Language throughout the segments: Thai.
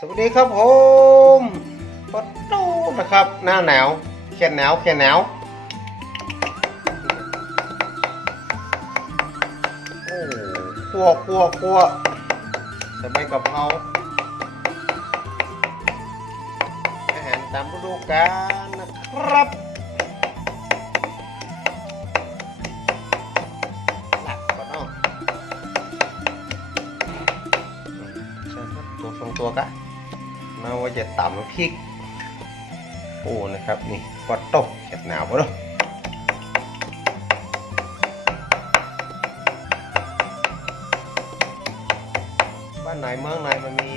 นี้ครับผมปัดโตนะครับ หน้าหนาวเขียนหนาวเขียนหนาวโอ้คั่วคั่วคั่วใส่ใบกะเพราอาหารตามฤดูกาลนะครับหลักก่อนเนาะใช่ครับตัวทรงตัวกะ น่าว่าจะตำพริกโอ้นะครับนี่ปัดตกเก็บหนาวปะเนาะบ้านไหนเมืองไหนมันมี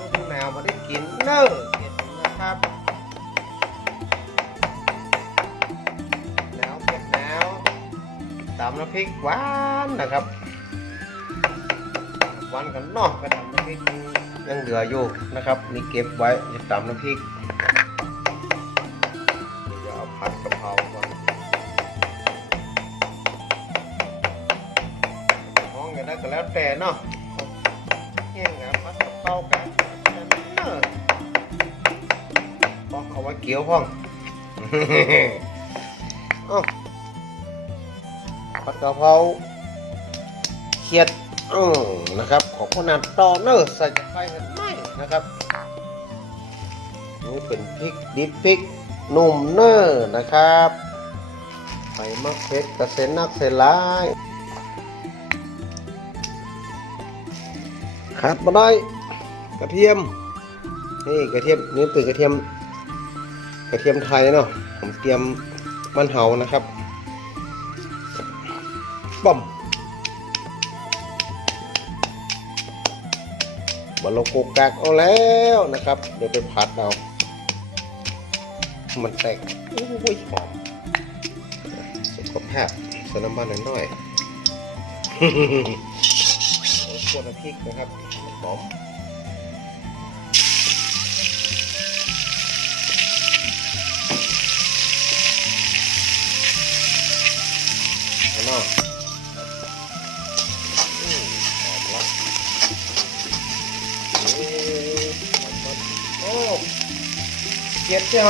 ฤดูหนาวมาได้กินเนอะเก็บนะครับหนาวเก็บหนาวตำน้ำพริกหวานนะครับหวานกันนาะกระทำน้ำพริก ยังเหลืออยู่นะครับนี่เก็บไว้จะตำน้ำพริกเดี๋ยวเอาผัดกะเพราก่อนห้องอย่างนั้นก็แล้วแต่เนาะแห้งอะผัดกะเพรากันเนอะพอเอาไว้เกี๊ยวพ่องอ้าผัดกะเพราเขียดอืมนะครับ ขนั้นต่อเนอะใส่จะไฟเห็นไหมนะครับนี่เป็นพริกดิบพริกหนุ่มเนอร์นะครับใส่มะเขือกระเซ็นนักเสนหลายขาดมาได้กระเทียมนี่กระเทียมนี่เป็นกระเทียมกระเทียมไทยเนาะผมเตรียมมันเห่านะครับบ่ม บะโลโกกักเอาแล้วนะครับ เดี๋ยวไปผัดเอา มันแตกโอ้ยหอมสุขภาพสน้ำมันหน่อยๆโอ้ขวดน้ำพริกนะครับหอมเอาหน่อย เกลียดเจ้า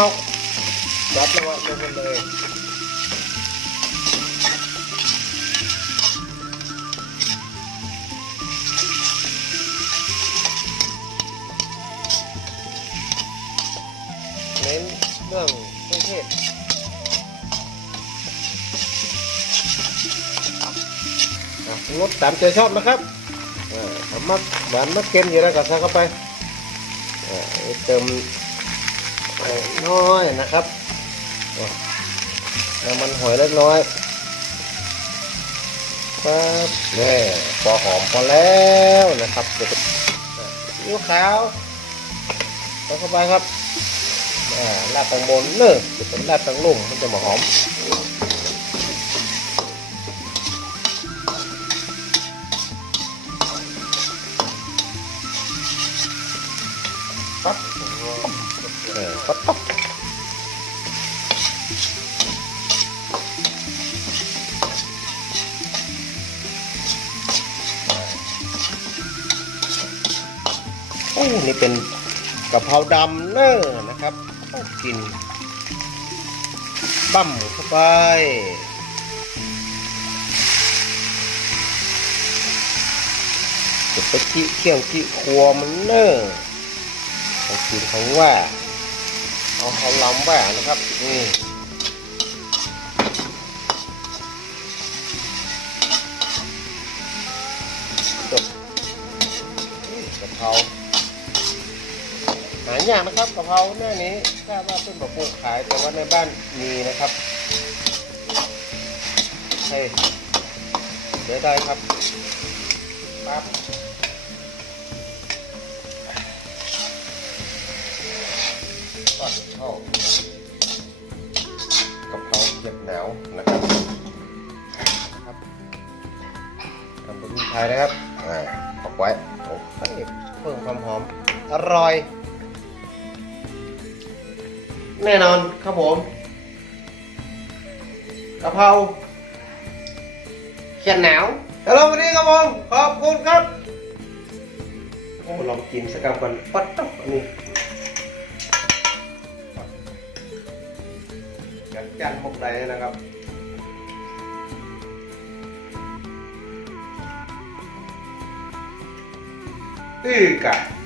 จับลงมาลงกันเลยเน้นเรื่องเครื่องเทศอะรสตามใจชอบนะครับอ่าทำมักหวานมักเค็มอยู่แล้วก็ใส่เข้าไปอ่าเติมเอ่อ น้อยนะครับน้ำมันหอยเล็กน้อยครับนี่พอหอมพอแล้วนะครับเดี๋ยวซีอิ๊วขาวใส่เข้าไปครับอ่าลาดตรงบนเนอะจะเป็นลาดตรงลุ่มมันจะมาหอมปั๊บ ออปั๊บปั๊บโอ้นี่เป็นกะเพราดำเนอร์นะครับโอ้กินบั่มเข้าไปจะไปขี้เคี่ยงขี้ครัวมันเนอร์ของกินของว่า เอาเขาล้ำว่านะครับนี่จบกะเพราหายากนะครับกะเพราหน้านี้ทราบว่าเพิ่งมาปลูกขายแต่ว่าในบ้านมีนะครับเฮ้ยเดี๋ยวได้ครับปั๊บ ก็เข้ากะเพราเก็บหนาวนะครับครับทำเป็นไทยนะครับอ่าขอบไว้โอ้ยเพิ่มความหอมอร่อย แน่นอนครับผมกะเพราเขียนหนาวแล้ววันนี้ครับผมขอบคุณครับโอ้ลองกินสักคำก่อนปัดต๊อกอันนี้ จัดจานหมกใดนะครับอือกะ